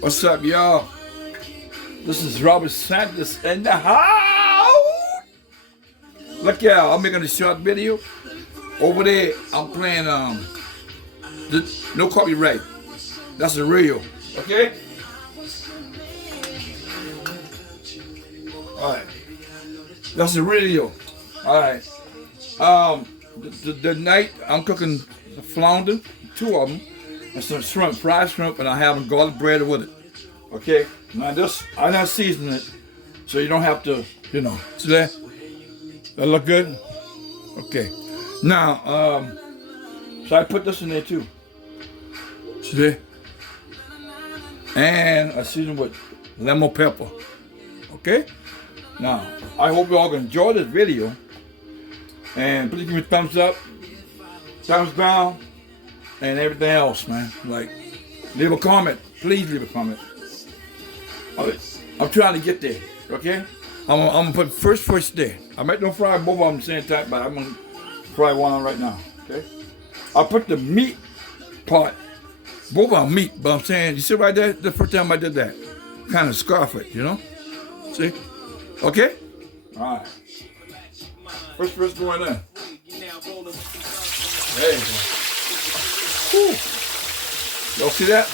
What's up, y'all? This is Robert Santos in the house. Look, y'all, I'm making a short video. Over there, I'm playing no copyright. That's the real, okay? All right, that's the radio. All right. The night I'm cooking the flounder, 2 of them, and some shrimp, fried shrimp, and I have them garlic bread with it. Okay. Now this, I not season it, so you don't have to, See that? That look good. Okay. Now, so I put this in there too. See that? And I season with lemon pepper. Okay. Now, I hope you all can enjoy this video. And please give me a thumbs up, thumbs down, and everything else, man. Like, leave a comment. Please leave a comment. I'm trying to get there, okay? I'm gonna put first there. I might not fry both of them at the same time, but I'm gonna fry one right now, okay? I put the meat part, both of them meat, but I'm saying, you see right there? The first time I did that, kind of scarf it, See? Okay? All right. First going in. There you go. Whew. Y'all see that?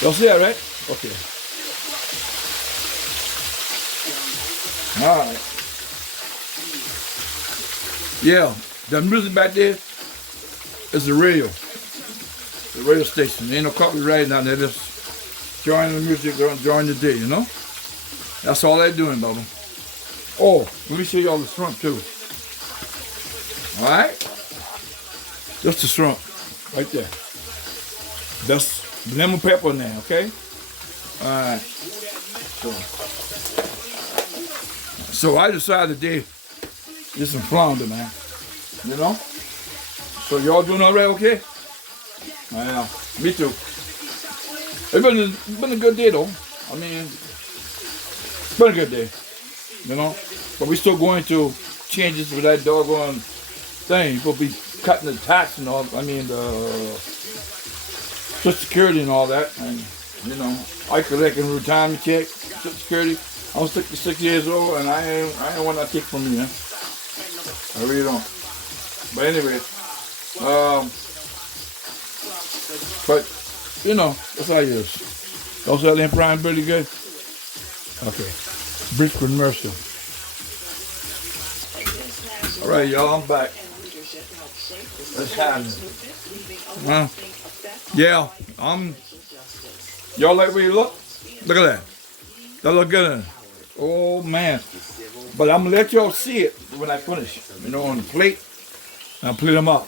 Y'all see that, right? Okay. All right. Yeah, the music back there is the radio station. Ain't no copyright down there. Just join the music, join the day, That's all they're doing, Bubba. Oh, let me show y'all the shrimp too. All right? That's the shrimp right there. That's lemon pepper in there, okay? All right. So I decided today get some flounder, man. So y'all doing all right, okay? Yeah, me too. It's been a good day though. I mean, it's been a good day. But we still going to changes with that doggone thing. You're supposed to be cutting the tax and all, the Social Security and all that. And, I collecting retirement check, Social Security. I'm 66 years old and I ain't want that take from me, man. I really don't. But anyway, that's how it is. Also, that frying pretty good. Okay. Brief commercial. All right, y'all, I'm back. What's happening? Yeah, y'all like where you look? Look at that. That look good. Oh, man. But I'm going to let y'all see it when I finish. On the plate. I'll plate them up.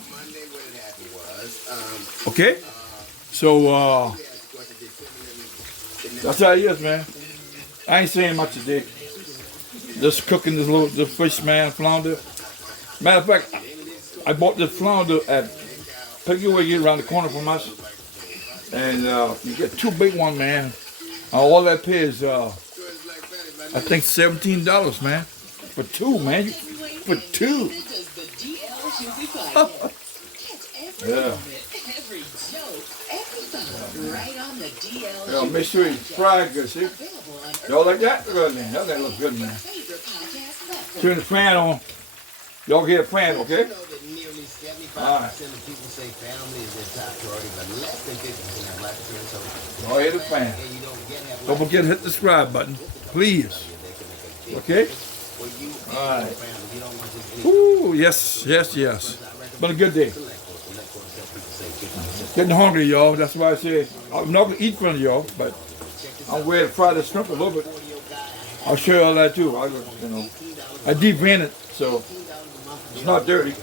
Okay? So, that's how it is, man. I ain't saying much today. Just cooking this fish, man, flounder. Matter of fact, I bought this flounder at Piggy around the corner from us. And you get 2 big ones, man. All that pays, I think $17, man. For 2, man. For 2. Yeah. Yeah, make sure you fry it good, see? Y'all like that? Look at that. That looks good, man. Turn the fan on. Y'all get a fan, okay? All right. Y'all hit the fan. Don't forget to hit the subscribe button, please. Okay? All right. Ooh, yes. Been a good day. Getting hungry, y'all. That's why I say I'm not gonna eat from y'all, but I'm ready to fry the shrimp a little bit. I'll show you all that too. I deep vein it, so it's not dirty.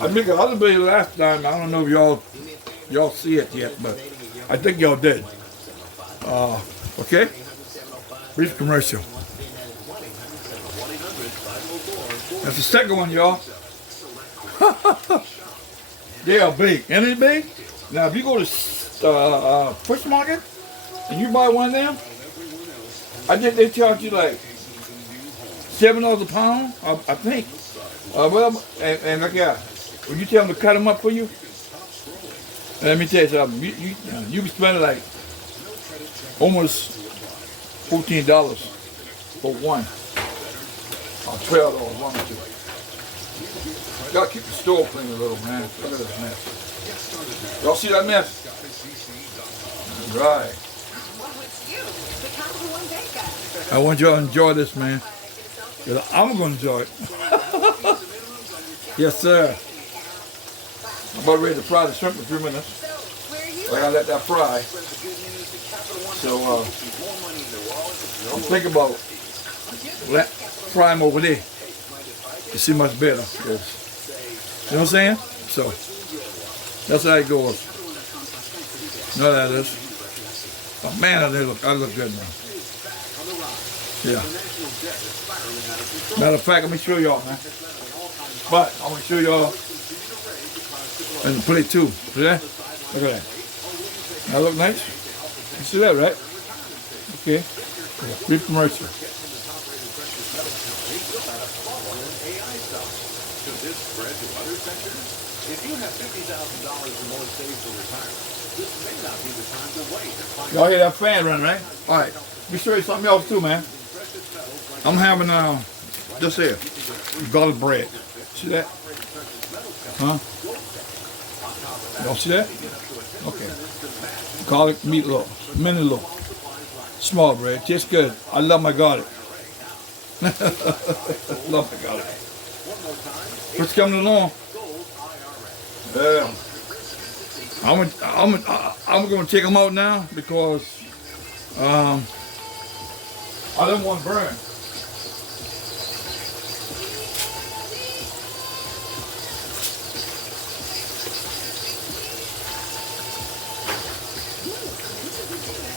I make a other video last time. I don't know if y'all see it yet, but I think y'all did. Okay? Brief commercial. That's the second one, y'all. They are big. Ain't they big? Now, if you go to Fish Market and you buy one of them, I think they charge you like $7 a pound, I think. Well, and look at When you tell them to cut them up for you, let me tell you something. You can spend like almost $14 for one, or $12, one or two. You gotta keep the store clean a little, man. Look at this mess. Y'all see that mess? Right. I want y'all to enjoy this, man. I'm gonna enjoy it. Yes, sir. I'm about ready to fry the shrimp in a few minutes. I gotta let that fry. So I'm thinking about fry them over there. You see much better. Yes. You know what I'm saying? So that's how it goes. You know that is. Oh man, I look good now. Yeah. Matter of fact, let me show y'all, man. But I'm gonna show y'all in the plate too. See that? Look at that. That look nice? You see that, right? Okay. Yeah, brief commercial. Y'all hear that fan running, right? All right. Let me show you something else too, man. I'm having this here, garlic bread. See that? Huh? Y'all see that? Okay. Garlic meatloaf, mini loaf, small bread, tastes good. I love my garlic. Love my garlic. What's coming along? I'm gonna take them out now because I didn't want to burn.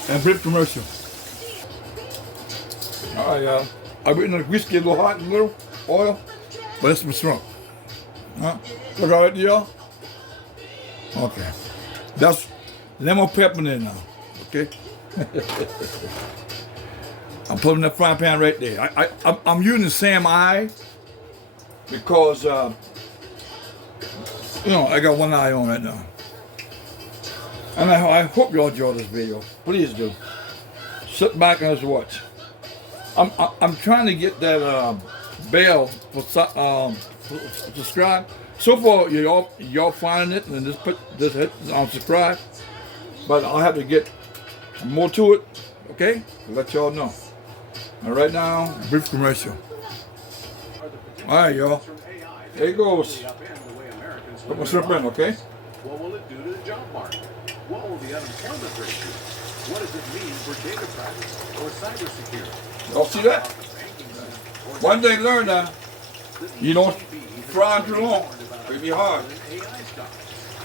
And brief commercial. All right, y'all. I'm waiting on the grease get a little hot and a little oil, but it's some shrimp. Huh? Look all right, y'all. Okay. That's lemon pepper in there now. Okay. I'm putting that frying pan right there. I'm using the same eye because I got one eye on right now. And I hope y'all enjoy this video. Please do. Sit back and just watch. I'm trying to get that bell for subscribe. So far, y'all finding it and just hit on subscribe. But I'll have to get more to it. Okay? I'll let y'all know. And right now, brief commercial. All right, y'all. There it goes. Put my shrimp in, okay? What will it do to the job market? What will the unemployment rate do? What does it mean for data privacy or cybersecurity? Y'all see that? One day learn now. You don't fry too long. It'll be hard.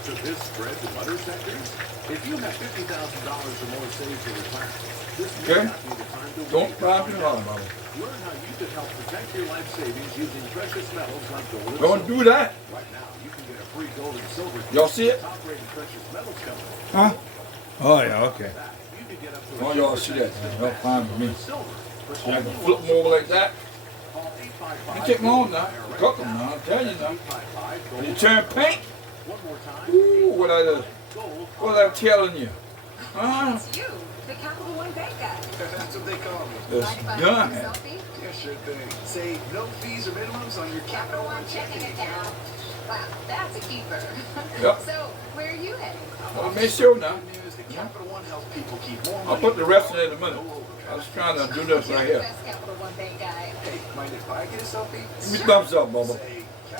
Should this spread to other sectors? If you have $50,000 or more saved for retirement, this may not be the time to don't fry too hard, brother. Learn how you can help protect your life savings using precious metals like gold and Don't silver. do that. Right now, you can get a free gold and silver. Y'all see it? Top-rated precious metals company. Huh? Oh yeah, okay. You can get up to Oh, y'all see that? That's fine for me. So I can flip them over like that. You take them on now. Cook them now. I'm telling you now. When you turn pink, ooh, what I telling you? Huh? It's you, the Capital One Bank guy. That's what they call me. It's done. Yeah, sure thing. Say no fees or minimums on your Capital One checking account. Wow, that's a keeper. Yep. So, where are you heading? Well, make sure now. Capital One helps people keep more I'll put the rest in it in a minute. I was trying to do this right here. Best Capital One Bank guy. Hey, mind if I get a selfie? Give me thumbs up, Bubba.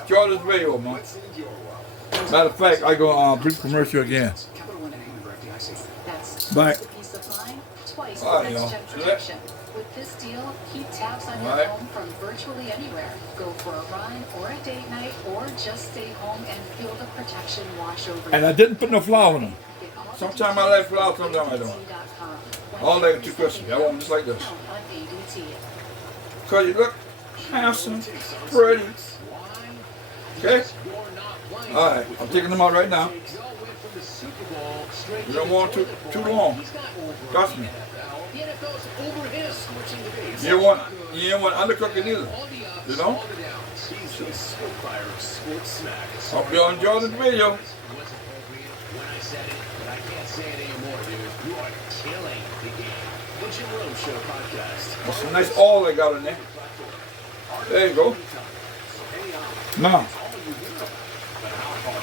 Enjoy this video, man. What's in your world? Matter of fact, I go brief commercial again. Capital One and Direct IC. That's Bye. twice the peace of mind, twice All right, the y'all. next gen See that? protection. With this deal, keep tabs on your All right. home from virtually anywhere. Go for a run or a date night, or just stay home and feel the protection wash over And I you. didn't put no flour in them. Get all the Sometimes I like flour, sometimes I don't. AT&T.com. All like it too crispy. I want them just like this. Count on ADT. Cause you look handsome, pretty. Okay? All right, I'm taking them out right now. Y'all went from the Super Bowl You don't want too long. Trust me. You don't want undercooking either. You know? Hope you enjoyed this video. That's a nice oil they got in there. There you go. Now,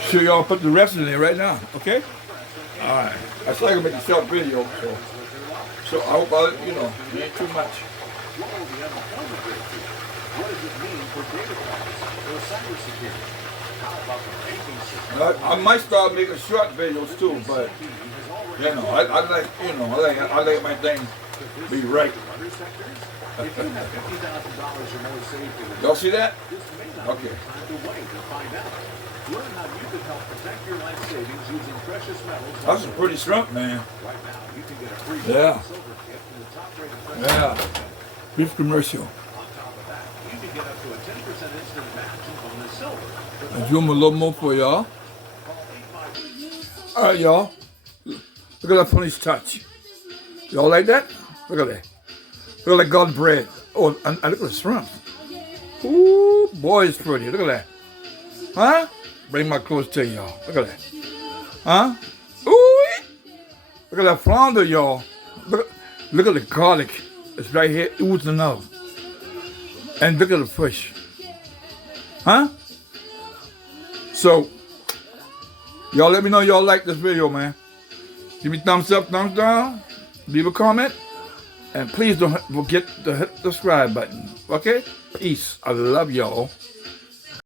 sure y'all put the rest in there right now, okay? Alright. I said I can make a short video, so I hope it ain't too much. I might start making short videos too, but I like my thing be right. Y'all see that? Okay. That's a pretty shrimp, man. Yeah. Yeah. Beef commercial. I'll do them a little more for y'all. Alright, y'all. Look at that funny touch. Y'all like that? Look at that. Look at that garden bread. Oh, and look at the shrimp. Ooh, boy, it's pretty. Look at that. Huh? Bring my clothes to y'all. Look at that. Huh? Ooh! Look at that flounder, y'all. Look at the garlic. It's right here oozing out. And look at the fish. Huh? So, y'all let me know y'all like this video, man. Give me thumbs up, thumbs down. Leave a comment. And please don't forget to hit the subscribe button. Okay? Peace. I love y'all.